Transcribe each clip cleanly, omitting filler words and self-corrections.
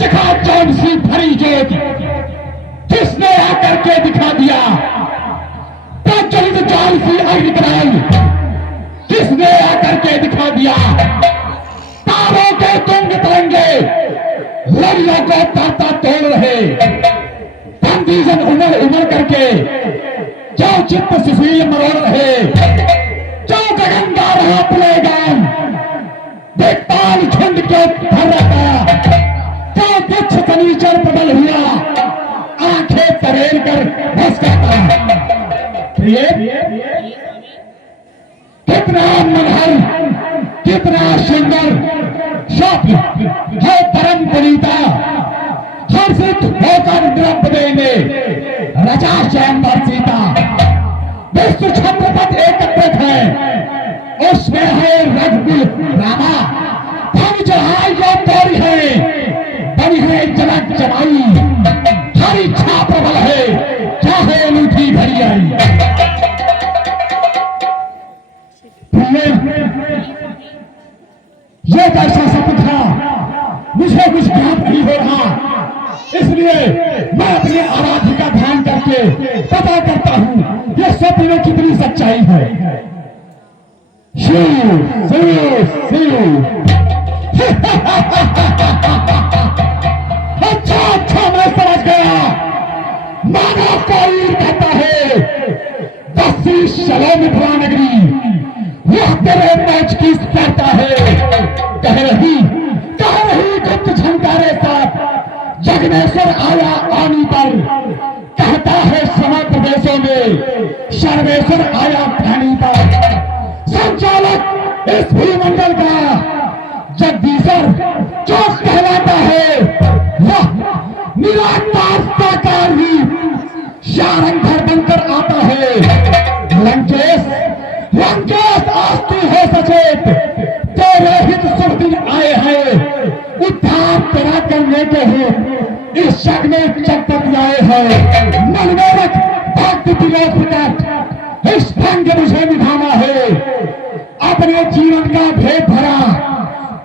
जगह जौन सी भरी जोत किसने आकर के दिखा दिया, प्रज्वलित जौन सी अग्नि कराई किसने आकर के दिखा दिया, तारों के तुंग तरंगे लड़ियों को ताता तोड़ रहे, बंदीजन उमड़ उमड़ करके जो चित्त सुशील मरोड़ रहे, जो गगन गा रहा प्लेगान बेताल झुंड के भर रहा, जो वृक्ष सनीचर बदल हुआ आंखें तरेल कर मुस्कुराता। कितना मनहर कितना सुंदर स्वप्न है परम पुनीता, हर्षित होकर द्रौपदी ने रचा स्वयंवर सीता। विश्व छत्रपति एकत्रित है, उसमें है रघुकुल रामा, धन चढ़ाई जो तोरी है, बनी है जनक जमाई, हर इच्छा प्रबल है, चाहे अनूठी घड़ी आई। ये कैसा सपना था, मुझे कुछ ज्ञात नहीं हो रहा, इसलिए मैं अपनी आराध्य का ध्यान करके पता करता हूं ये स्वप्न में कितनी सच्चाई है। शिव शिव शिव अच्छा मैं समझ गया, मानव कोई कहता है 10 चलो मिथिला नगरी, वह तेरे मैच की करता है, कह रही गुप्त झंकारे साथ जगनेश्वर आया आनी पर, कहता है समय प्रदेशों में सर्वेश्वर आया प्राणी पर। संचालक इस भूमंडल का जगदीशर जो कहलाता है, वह निराकार साकार ही शारंगर बनकर आता है। लंकेश आज तू हो सचेत, तेरे हित शुभ दिन आए हैं, उद्धार तेरा करने के ही इस जग में चक्कर आए हैं। मनमेरक भक्ति विलोक प्रकट इस भंग मुझे निभाना है, अपने जीवन का भेद भरा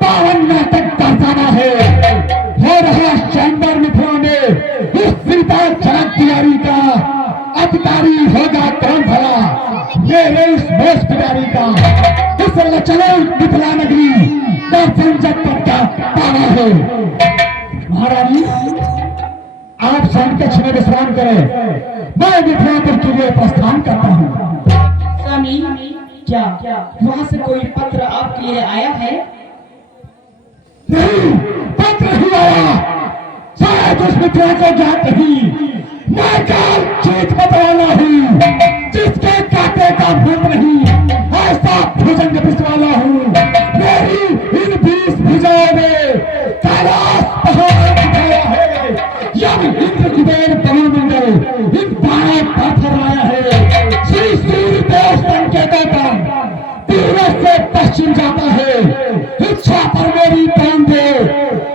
पावन नाटक दर्शाना है। हो रहा चैम्बर मिथिला में इस सीता जनक तिवारी का अधिकारी होगा कौन भला, मेरे इस वेश पुजारी का। इसलिए चलो मिथिला नगरी दर्शन जगत का पाना है। महारानी आप स्वयं कक्ष में विश्राम करें, मैं मिथिलापुर के लिए प्रस्थान करता हूँ। स्वामी क्या वहाँ से कोई पत्र आपके लिए आया है? नहीं, पत्र ही आया, शायद उस मिथिला को ज्ञात नहीं, मैं काल चीत बतवाना हूँ, जिसके काटे का भूत नहीं, ऐसा भुजंग पिसवाना हूँ। मेरी इन 20 भुजाओं में कैलाश पहाड़ दिखाया है, यम इंद्र कुबेर तरुमंडल इन 12 पत्थर आया है। श्री सूर्य देव संकेतों पर पूर्व से पश्चिम जाता है, इच्छा पर मेरी प्राण दे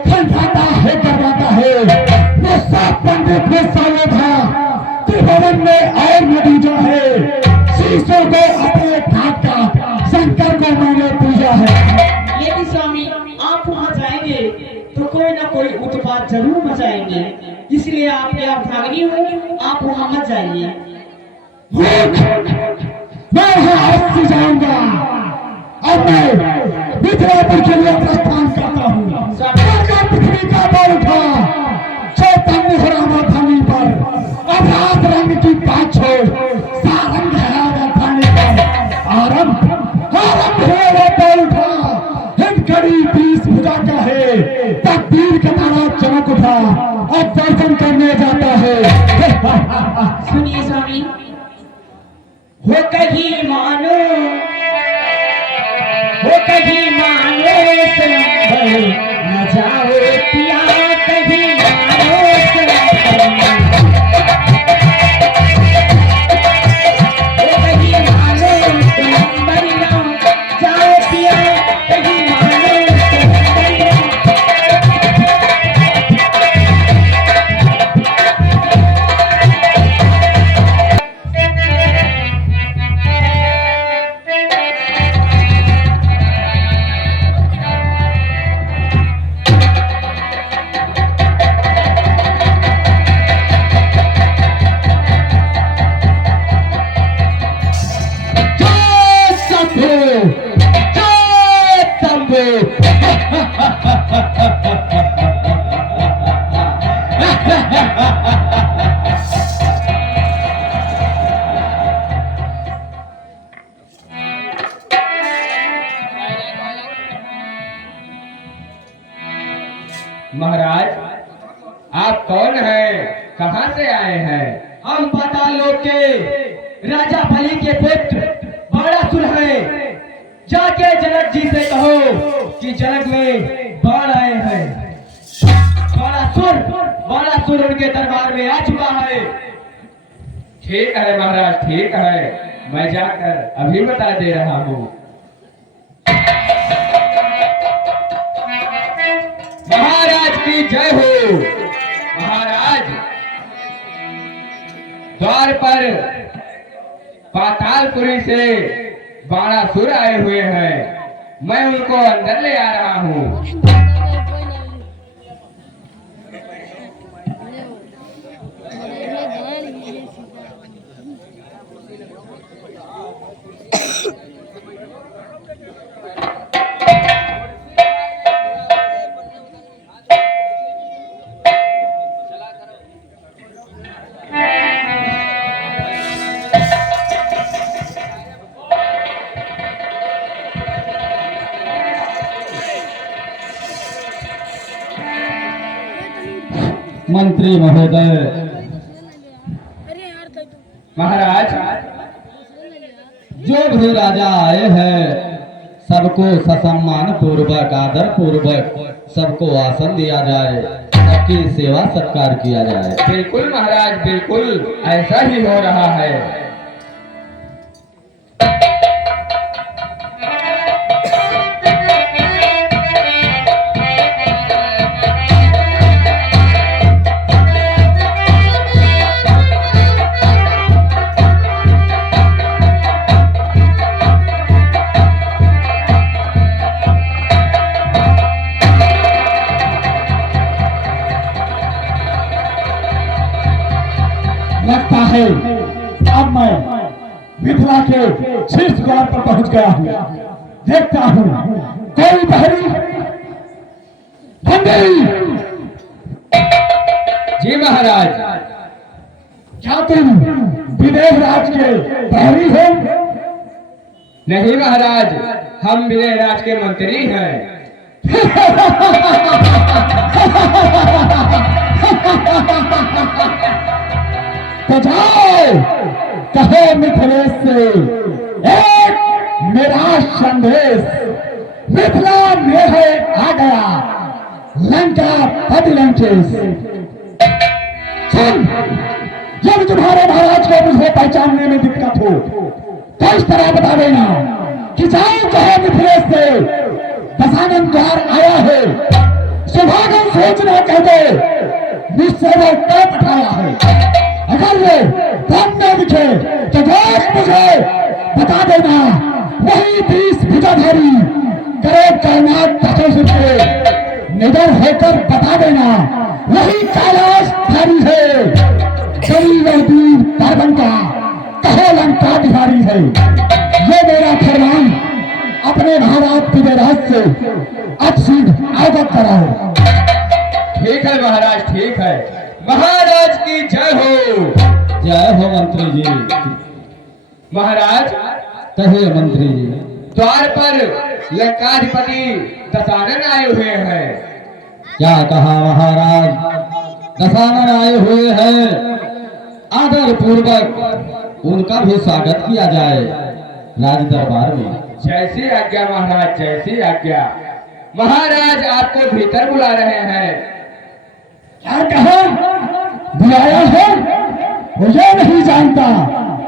खंडाता है करवाता है। मुझसा पंडित में सालों था, त्रिभुवन में और नतीजा है, शीशों को अपने घाट का शंकर को मैंने पूजा है। लेकिन स्वामी आप वहाँ जाएंगे तो कोई ना कोई उत्पात जरूर मचाएंगे, इसलिए आप क्या भागनी हो, आप वहाँ मत जाइए। मैं अवश्य जाऊंगा, अब मैं मिथिलापुर के लिए प्रस्थान करता हूँ। पृथ्वी का बल उठा, चैतन्य हो रामा धनी पर, अभ्यास रंग की बात छोड़, सारंग है राजधानी पर। आरंभ हुए वो बल उठा, हिमकड़ी 20 भुजा का है, तकदीर का तारा चमक उठा, अब दर्शन करने जाता है। सुनिए स्वामी, हो कहीं मानो न जाओ पिया, कहीं मानो महाराज, आप कौन हैं? कहां से आए हैं? हम पाताल के राजा बलि के पुत्र बाणासुर हैं। जाके जनक जी से कहो कि जनक में बाण आए हैं। बाणासुर उनके दरबार में आ चुका है। ठीक है महाराज, ठीक है, मैं जाकर अभी बता दे रहा हूँ। महाराज की जय हो। महाराज, द्वार पर पातालपुरी से बाणासुर आए हुए हैं। मैं उनको अंदर ले आ रहा हूँ। मंत्री महोदय, महाराज, जो भी राजा आए हैं सबको ससम्मान पूर्वक, आदर पूर्वक सबको आसन दिया जाए, सबकी सेवा सत्कार किया जाए। बिल्कुल महाराज, बिल्कुल ऐसा ही हो रहा है। लगता है अब मैं मिथिला के शीर्ष द्वार पर पहुंच गया हूँ। देखता हूँ कोई बहरी बंदी। जी महाराज। क्या तुम विदेह राज के प्रहरी हो? नहीं महाराज, हम विजय राज के मंत्री हैं। तो जाओ, कहो मिथिलेश से एक मेरा संदेश। मिथिला में आ गया लंका पति लंकेश। सुन, जब तुम्हारे महाराज को मुझे पहचानने में दिक्कत हो तो इस तरह बता देना कि जाओ कहो मिथिलेश से दशानन द्वार आया है, सुभागन सोचना कह दे मुझसे वो क्या पठाया है। अगर वो धन में दिखे तो देख मुझे बता देना, वही 20 भुजाधारी करे कायनात तथों से निडर होकर बता देना, वही कैलाश धारी है, गरीब पर्वन का कहो लंका बिहारी है। ये मेरा फरमान अपने महाराज विजयराज से अब शीघ्र अवगत कराओ। ठीक है महाराज, ठीक है। महाराज की जय हो। जय हो मंत्री जी। महाराज, कहे मंत्री जी। द्वार पर लंकाधिपति दशानन आए हुए हैं। क्या कहा महाराज? दशानन आए हुए हैं, आदर पूर्वक उनका भी स्वागत किया जाए राज दरबार में। जैसी आज्ञा महाराज, जैसी आज्ञा। महाराज आपको भीतर बुला रहे हैं। क्या कहा? बुलाया है? मुझे नहीं जानता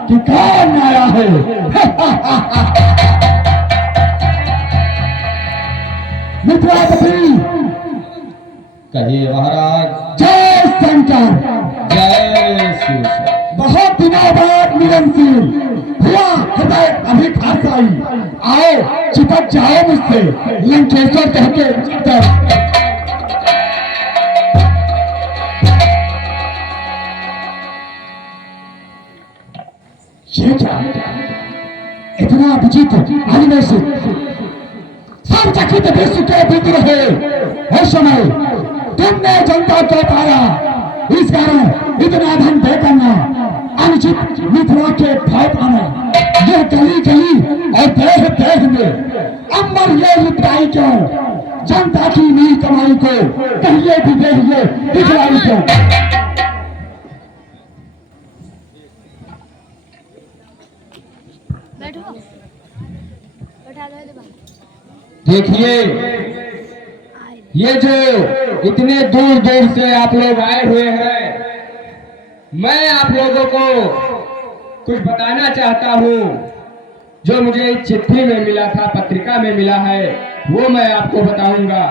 कि कौन आया है। मिथिलापति। कहिए महाराज। जय शंकर। जय शिव। बहुत दिनों बाद मिलनशील हुआ हृदय अभी खास आई। आओ चिपक जाओ मुझसे लंकेश्वर कह के। इतना विचित्र, अनिमेषित, नवचकित विश्व के विद्रोह उस समय तुमने जनता को पाया, इस कारण इतना धन देकर ना अनुचित मिथुरा के भाव पाना, ये गली गली और देह देह में अमर ये लुटाई क्यों, जनता की नील कमाई को कहिए भी देखिए दिखलाई क्यों। बैठो, बैठा लो इधर। देखिए, ये जो इतने दूर दूर से आप लोग आए हुए हैं, मैं आप लोगों को कुछ बताना चाहता हूँ। जो मुझे इस चिट्ठी में मिला था, पत्रिका में मिला है, वो मैं आपको बताऊंगा।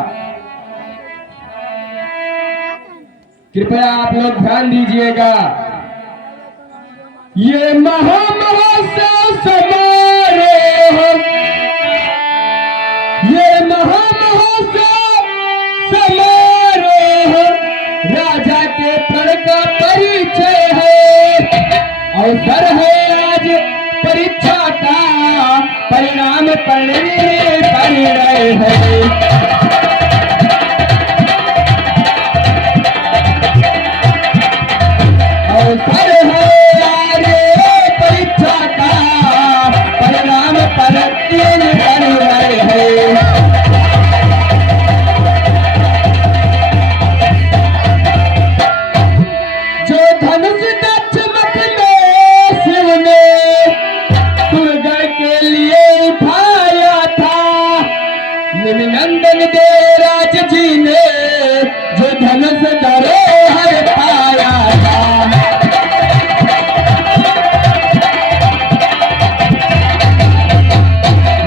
कृपया आप लोग ध्यान दीजिएगा। ये महामहोत्सव समारोह, ये महामहोत्सव समारोह राजा के प्रण का परिचय है। अवसर है आज परीक्षा का, परिणाम पढ़ने पड़ रहे हैं। अवसर है आज परीक्षा का, परिणाम पढ़ने पड़ रहे हैं। जो धनुष दक्ष मत में शिव ने सुरगढ़ के लिए उठाया था, निमिनंदन देवराज जी ने जो धनुष धरोहर पाया था।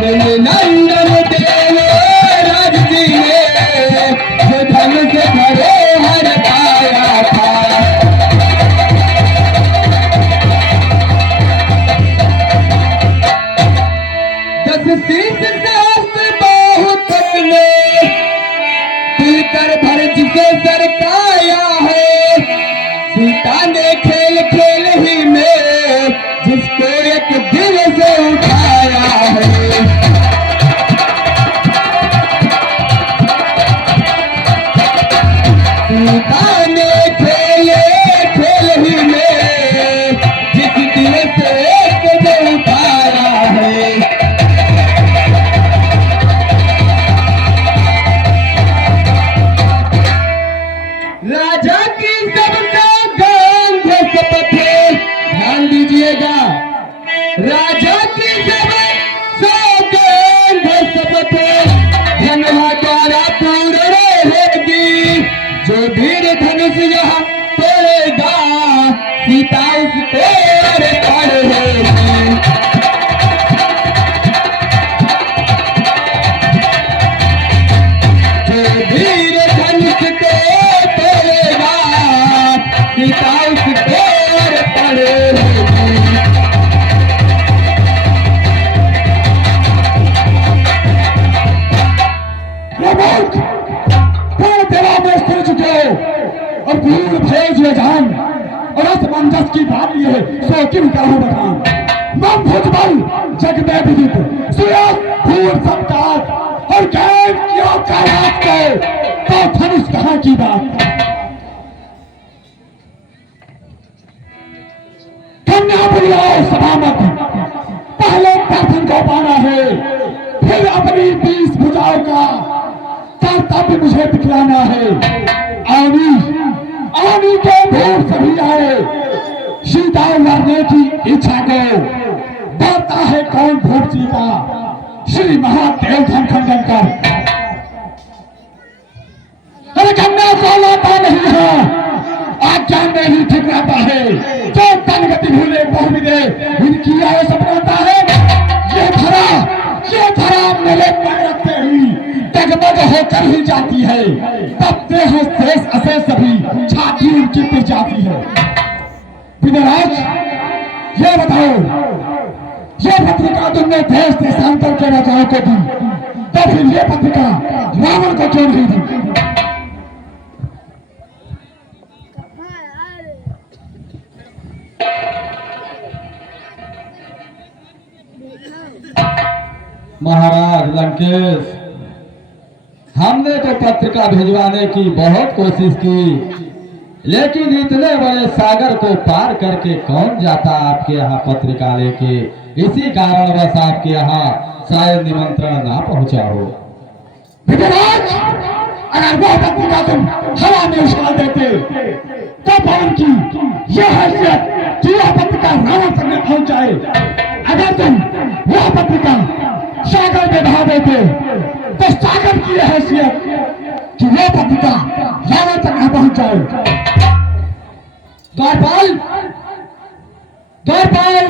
निमिनंदन देवराज जी ने जो धनुष धरोहर पाया था। शीश सहस्त्र बाहु तक ने तिलकर भर जिसे सरकाया है। सीता ने खेल खेल ही में जिसको एक दिल से उठाया है। सीता ने खेल खेल ही में जिस दिल से एक दिल उठाया है। राजा की सबका गंध शपथ है, ध्यान दीजिएगा। राजा की सब सौगंध शपथ है, धनवा द्वारा पूर्ण रहेगी। जो वीर धनुष यहाँ तोड़ेगा, सीता उसको पढ़ेगी। जो वीर धनुष को तोड़ेगा, सीता उसको पढ़ेगी। और भूल भेज ले जान और असमंजस की बात ये सो किम कहूँ बतान। मन भुजबल जग में विदित सुरत फूल सबकात और कैद क्यों कारात को तो धनुष कहाँ की बात। कन्या बुलाओ सभामत, पहले प्रथम को पाना है, फिर अपनी 20 भुजाओं का कर्तव्य मुझे दिखलाना है। आनी के भोर सभी आए, सीता मरने की इच्छा को डरता है कौन भोट सीता, श्री महादेव धन खंडन कर। अरे कन्या को लाता नहीं है, आज्ञा में ही ठीक रहता है। जो तन गति भूले बहु दे इनकी आय सपनाता है। ये धरा मेरे पैर रखते ही डगमग होकर ही जाती है। तबते हैं शेष अशेष सभी, छाती उनकी पिर जाती है। विनयराज ये बताओ, ये पत्रिका तुमने देश देशांतर के राजाओं को दी, तो फिर ये पत्रिका रावण को क्यों नहीं दी। महाराज लंकेश, हमने तो पत्रिका भिजवाने की बहुत कोशिश की, लेकिन इतने बड़े सागर को पार करके कौन जाता आपके यहाँ पत्रिका लेके। इसी कारणवश आपके यहाँ शायद निमंत्रण ना पहुंचा हो। विजयराज, अगर वो पत्रिका तुम हवा में उछाल देते तो पवन की यह हैसियत कि वह पत्रिका रावण तक न पहुंच जाए। अगर तुम वह पत्रिका सागर में बहा देते तो सागर की यह हैसियत कि वह पत्रिका रावण तक न पहुंच जाए। द्वारपाल, द्वारपाल,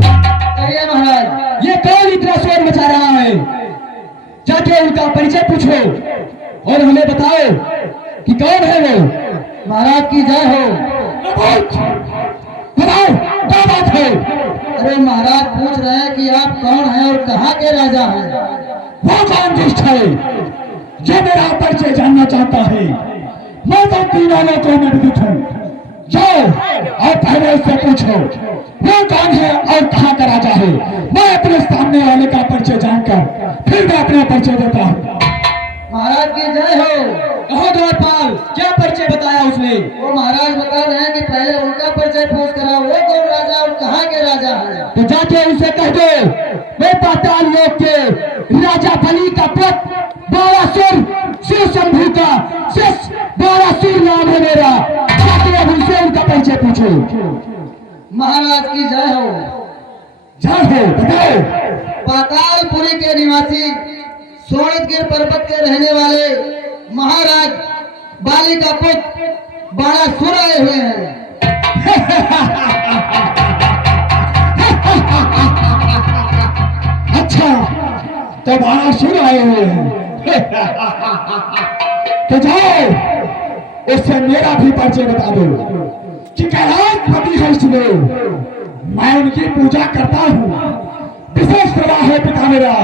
कहिए महाराज, ये कौन इतना शोर मचा रहा है? जाके उनका परिचय पूछो और हमें बताओ कि कौन है वो। महाराज की जय हो। बताओ क्या बात है? अरे महाराज पूछ रहे हैं कि आप कौन हैं और कहाँ के राजा हैं। वो कौन दुष्ट है जो मेरा परिचय जानना चाहता है? मैं तो तीनों लोगों में विदित हूँ। जाओ और पहले उससे पूछो वो कौन है और कहाँ का राजा है। मैं अपने सामने वाले का परिचय जानकर फिर मैं अपना परिचय देता हूँ। महाराज की जय हो। कहो द्वारपाल, क्या परिचय बताया उसने? वो महाराज बता रहे हैं कि पहले उनका परिचय पूछ करा, वो कौन राजा और कहाँ के राजा है। तो जाके उनसे कह दो मैं पाताल लोक के राजा बलि का पुत्र बारासुर शिव शंभू का शिष्य बारासुर नाम है मेरा। जाके अब उनसे उनका परिचय पूछो। महाराज की जय हो। जय हो। बताओ। पातालपुरी के निवासी सोनितगिर पर्वत के रहने वाले महाराज बाली का पुत्र बाणासुर आए हुए हैं। अच्छा, तो बाणासुर आए हुए हैं। तो जाओ उससे मेरा भी परिचय बता दो कि कैलाशपति है इसलिए मैं उनकी पूजा करता हूँ। विशेष प्रवाह है पिता मेरा,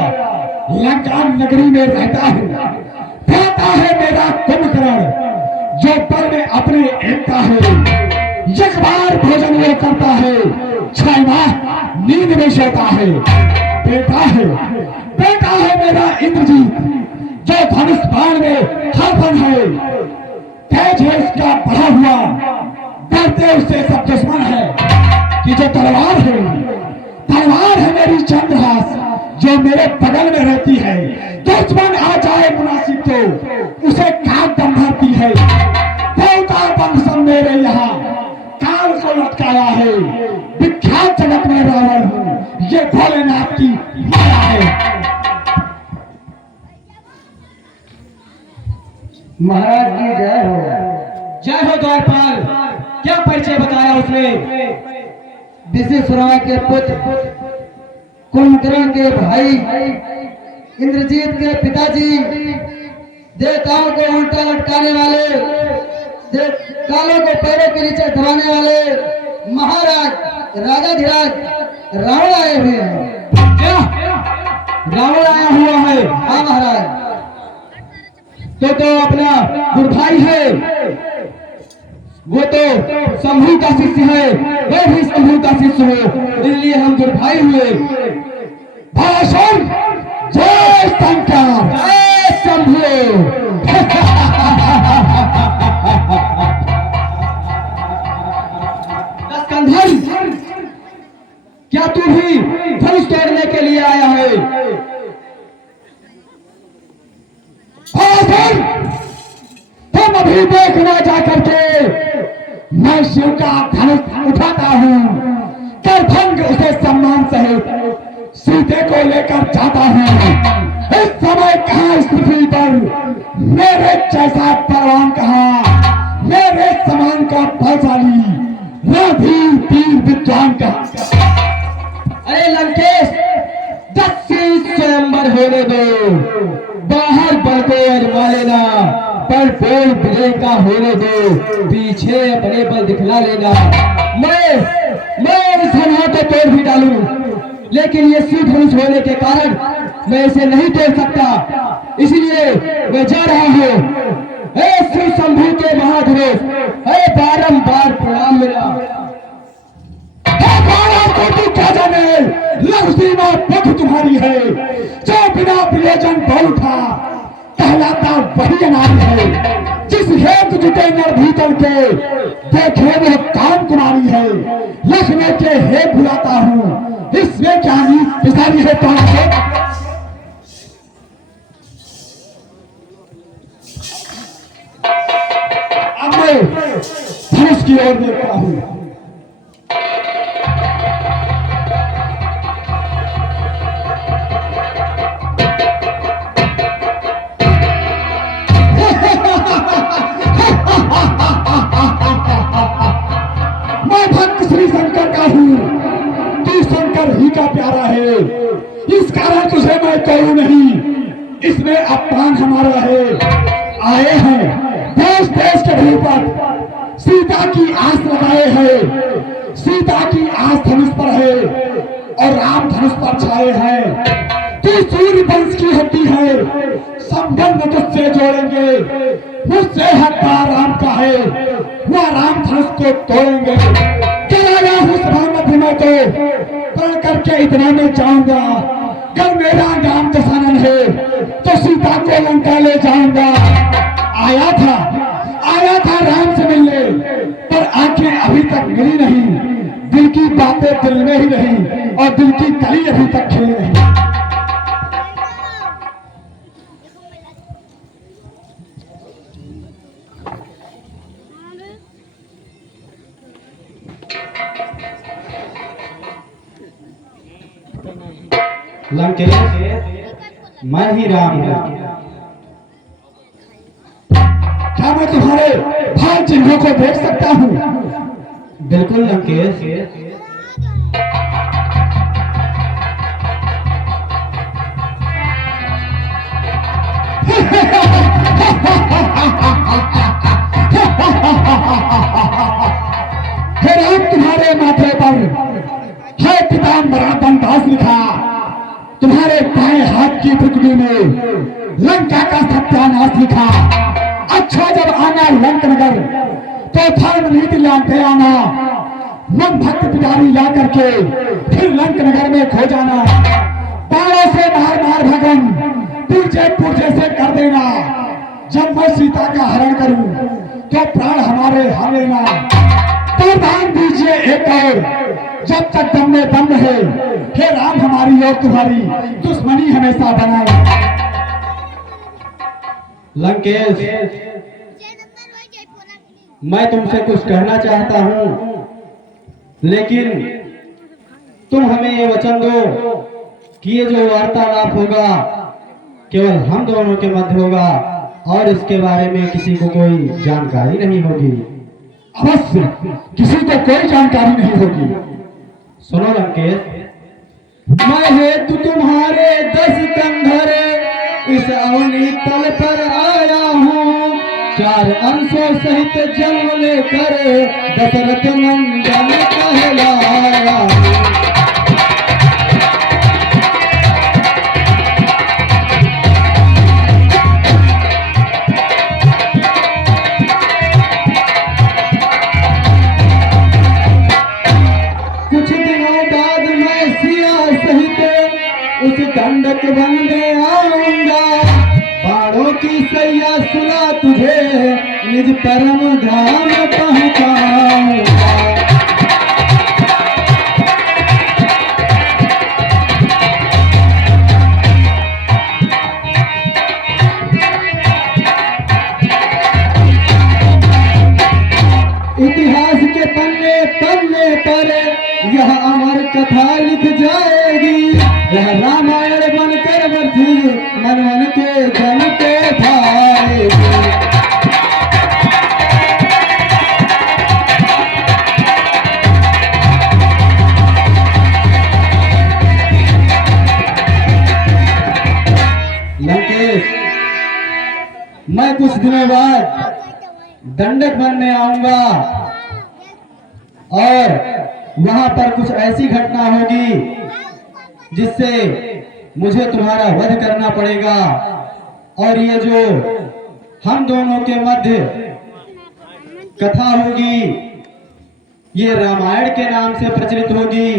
लंका नगरी में रहता है। पिता है मेरा कुंभकर्ण जो पर में अपने एकता है। एक बार भोजन वो करता है, 6 माह नींद में सोता है। बेटा है मेरा इंद्रजीत जो धनुष बाण में हरफन है। तेज है इसका बढ़ा हुआ, डरते उससे सब दुश्मन है। कि जो तलवार है मेरी चंद्रहास जो मेरे बगल में रहती है। दुश्मन आ जाए मुनासिब तो उसे काट दम भरती है। देवता वंश मेरे यहाँ काल को लटकाया है। विख्यात जगत में रावण हूँ, ये भोलेनाथ की माया है। महाराज की जय हो। जय हो द्वारपाल, क्या परिचय बताया उसने? विश्वेश्वरा के पुत्र कुंभकर्ण के भाई इंद्रजीत के पिताजी, देवताओं को उल्टा लटकाने वाले, कालों को पैरों के नीचे दबाने वाले महाराज राजाधिराज रावण आए हुए हैं। क्या रावण आया हुआ है? हाँ महाराज। तो अपना गुरभाई है, वो तो शंभू का शिष्य है, वो भी शंभू का शिष्य हो, इसलिए हम गुरभाई हुए। भाषण जय शंकर जय शंभू। कंधर, क्या तू भी धनुष तोड़ने के लिए आया है? भाषण तुम अभी देखना जाकर के मैं शिव का धनुष उठाता हूँ। करभंग उसे सम्मान सहित सीते को लेकर जाता हूँ। इस समय कहाँ इस पृथ्वी पर मेरे जैसा परवान कहाँ, मेरे समान का बलशाली रणधीर वीर विद्वान कहाँ। अरे लंकेश, 10 स्वयंवर होने दो, बाहर बलदेव मालेना, पर बोल विजय का होने दो, पीछे अपने बल दिखला लेना। मैं इस हनहा को तोड़ भी डालूं, लेकिन ये शिव धनुष होने के कारण मैं इसे नहीं तोड़ सकता, इसलिए मैं जा रहा हूँ। हे शिव शंभू के महाधनुष, हे बारंबार प्रणाम मेरा। को क्या जाने लव सीमा पथ तुम्हारी है जो बिना प्रयोजन बहु था। कहलाता वही अनारी है जिस हेतु जुटे नर भीतर के, देखे वो काम कुमारी है, लिखने के हे बुलाता हूँ, इसमें क्या नहीं पिसारी है प्राण से। अब मैं धनुष की ओर देखता हूँ। मैं भक्त श्री शंकर का हूँ, तू शंकर ही का प्यारा है, इस कारण तुझे मैं करूँ नहीं, इसमें अपमान हमारा है। आए हैं देश देश के भूपत, सीता की आस लगाए हैं, सीता की आस धनुष पर है और राम धनुष पर छाए हैं। तू सूर्य वंश की हड्डी है, संबंध तुझसे जोड़ेंगे, मुझसे हड्डा राम का है, वह राम धनुष को तोड़ेंगे। चला उस भामती में तो पढ़ करके इतना में जाऊंगा, कल मेरा नाम दशानन है तो सीता को लंका ले जाऊंगा। आया था राम से मिलने, पर आंखें अभी तक मिली नहीं, दिल की बातें दिल में ही नहीं और दिल की कली अभी तक खिली नहीं। लंकेश, मैं ही राम हूँ। क्या मैं तुम्हारे भाई चिन्हों को देख सकता हूँ? बिल्कुल लंकेश। हे राम, तुम्हारे माथे पर है पीताम्बरा दंडास लिखा, तुम्हारे बाएं हाथ की टुकड़ी में लंका का सत्यानाश लिखा। अच्छा जब आना लंक नगर तो धर्म नीति लाते आना, मन भक्त पिटारी ला करके फिर लंक नगर में खो जाना। बाणों से मार मार भगन पुरजे पुरजे से कर देना, जब मैं सीता का हरण करूं तो प्राण हमारे हार लेना। तो दान दीजिए एक और, जब तक दम में दम है, हे राम हमारी और तुम्हारी दुश्मनी हमेशा बनाए। लंकेश, मैं तुमसे कुछ कहना चाहता हूँ, लेकिन तुम हमें ये वचन दो कि ये जो वार्तालाप होगा केवल हम दोनों के मध्य होगा और इसके बारे में किसी को कोई जानकारी नहीं होगी। अवश्य, किसी को कोई जानकारी नहीं होगी। सुनो लंकेश, मैं हेतु तुम्हारे 10 कंधर इस अवनी तल पर आया हूँ, 4 अंशों सहित जन्म लेकर दशरथ नंदन कहलाया। कुछ दिनों बाद मैं सिया सहित उस दंडक वन में आऊंगा, बाणों की सैया सुना तुझे निज परम धाम पहुंचाऊंगा। इतिहास के पन्ने पन्ने पर यह अमर कथा लिख जाएगी, यह रामायण बनकर वर्षी मन मन के जन के भाएगी। लंकेश, मैं कुछ दिनों बाद दंडक वन में आऊंगा और वहां पर कुछ ऐसी घटना होगी जिससे मुझे तुम्हारा वध करना पड़ेगा, और ये जो हम दोनों के मध्य कथा होगी ये रामायण के नाम से प्रचलित होगी,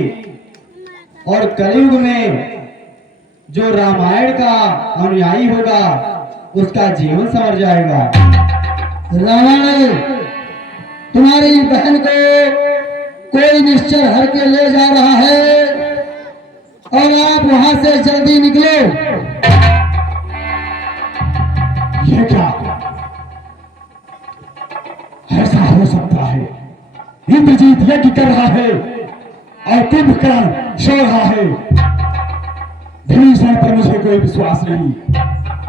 और कलयुग में जो रामायण का अनुयायी होगा उसका जीवन संवर जाएगा। रावण, तुम्हारी बहन को कोई निश्चय हर के ले जा रहा है और आप वहां से जल्दी निकलो। ये क्या, ऐसा हो सकता है? इंद्रजीत यज्ञ कर रहा है और कुंभकर्ण सो रहा है। भीषण पर मुझे कोई विश्वास नहीं,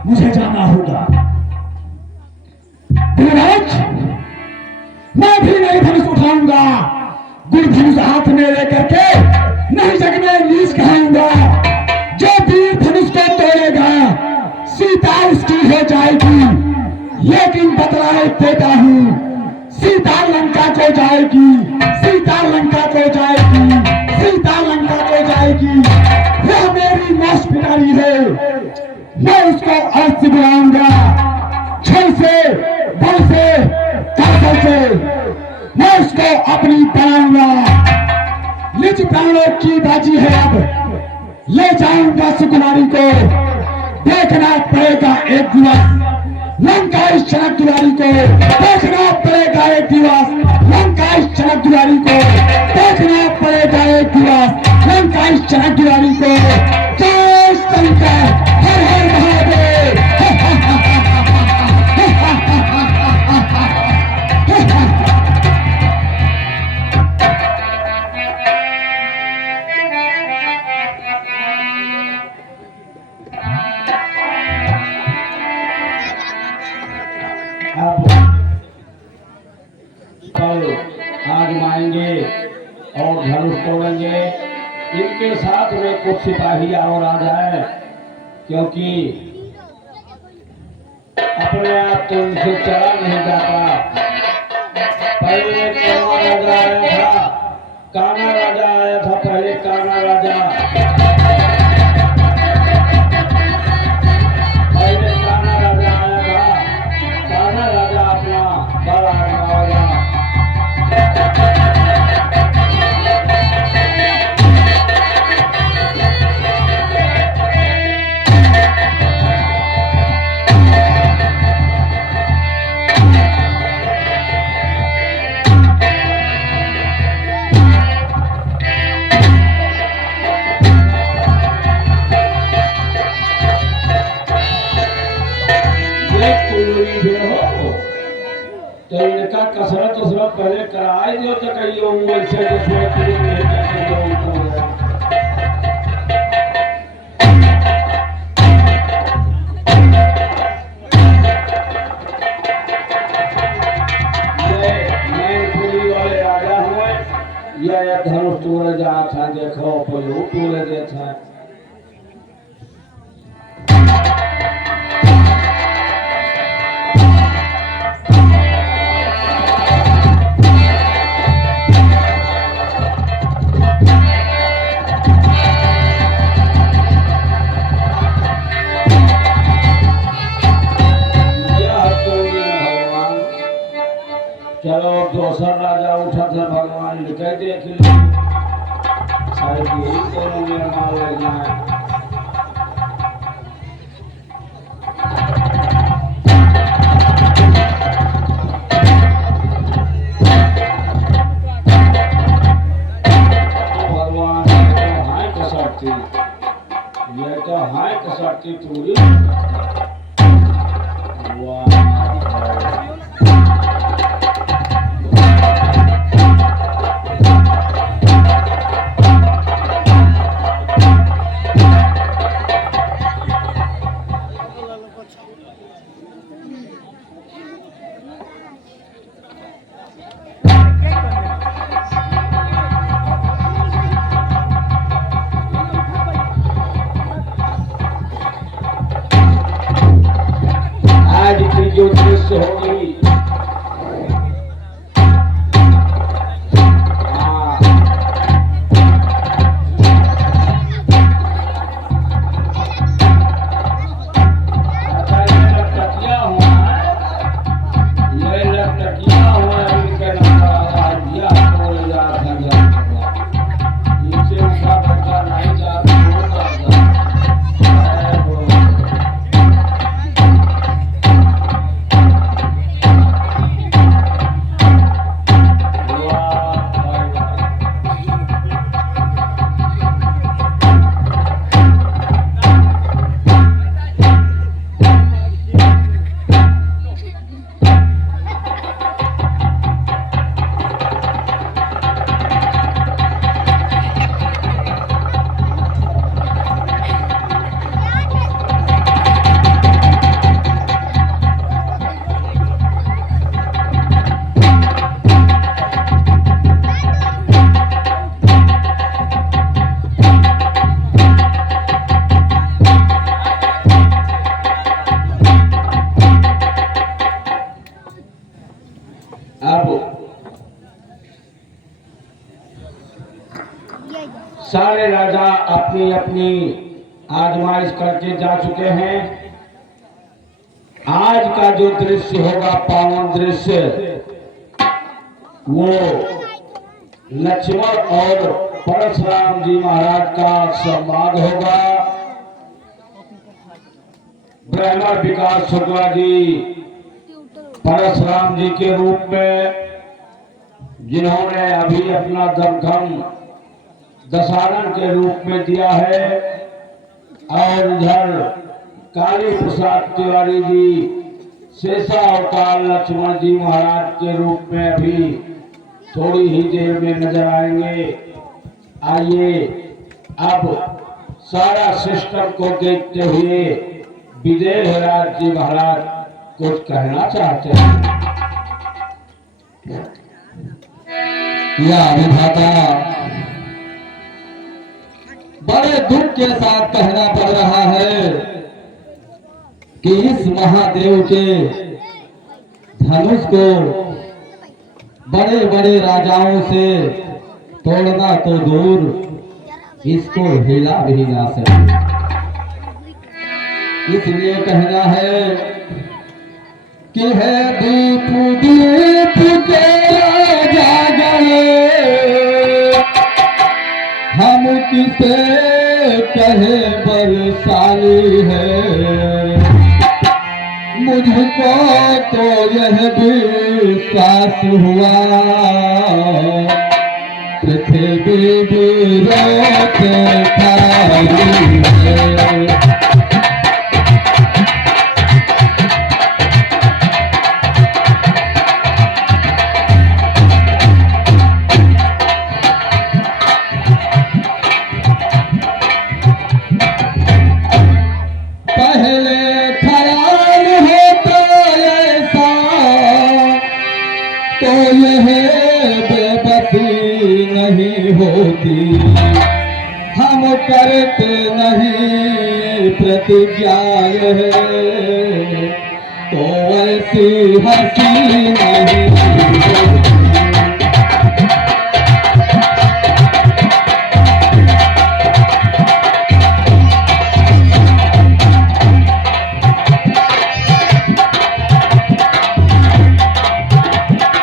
मुझे जाना होगा। गुरुराज, मैं भी नहीं धनुष उठाऊंगा। गुरु धनुष हाथ में लेकर के नहीं जग में नीच खाऊंगा। जो वीर धनुष को तोड़ेगा सीता उसकी हो जाएगी, लेकिन बतला देता हूं, सीता लंका को जाएगी, सीता लंका को जाएगी, सीता लंका को जाएगी। वह मेरी मौत पिटारी है, मैं उसको अर्थ से बुलाऊंगा, छल से, बल से, कौशल से मैं उसको अपनी बनाऊंगा। निज प्राणों की बाजी है, अब ले जाऊंगा सुकुमारी को। देखना पड़ेगा एक दिवस लंका इस चनक दुलारी को, देखना पड़ेगा एक दिवस लंका इस चनक दुलारी को, देखना पड़ेगा एक दिवस लंका इस चनक दुलारी को। जय शंकर, हर हर महादेव। अब कल आजमाएंगे और धनुष तोड़ेंगे। इनके साथ में कुछ सिपाही और आ जाए, क्योंकि अपने आप तो इनसे चला नहीं जाता। पहले काना राजा आया था, काना राजा आया था, पहले काना राजा, पहले काना राजा आया था। काना राजा अपना बल आजमाएगा। तो इनका कसरत उसरत पहले कराए जो तो कहियो वैसे कसरत नहीं करते जो उनको मैनपुरी वाले राजा हुए, यह धनुष तोड़े जात है। देखो पहलू तोड़े देत है। चलो दोसर राजा उठा था, भगवान लिखे देख ली, शायद यही दोनों में मार लग जाए। भगवान हाय कसरती, ये तो हाय कसरती पूरी। वाह, आज की जो दृश्य होगी, सारे राजा अपनी अपनी आजमाइश करके जा चुके हैं। आज का जो दृश्य होगा, पावन दृश्य, वो लक्ष्मण और परशुराम जी महाराज का संवाद होगा। ब्राह्मण विकास शुक्ला जी परशुराम जी के रूप में, जिन्होंने अभी अपना दमखम दशानन के रूप में दिया है, और इधर काली प्रसाद तिवारी जी शेषा अवतार लक्ष्मण जी महाराज के रूप में अभी थोड़ी ही देर में नजर आएंगे। आइए अब सारा सिस्टम को देखते हुए विदेहराज जी महाराज कुछ कहना चाहते हैं। या विधाता, बड़े दुख के साथ कहना पड़ रहा है कि इस महादेव के धनुष को बड़े बड़े राजाओं से तोड़ना तो दूर, इसको हिला भी ना सके। इसलिए कहना है कि है दीप दीप के राजा गए, हम किसे कहे बलशाली है। मुझको तो यह विश्वास हुआ, पृथ्वी वीरों से खाली है। तो यह बेबसी नहीं होती, हम करते नहीं प्रतिज्ञा है, तो ऐसी हंसी नहीं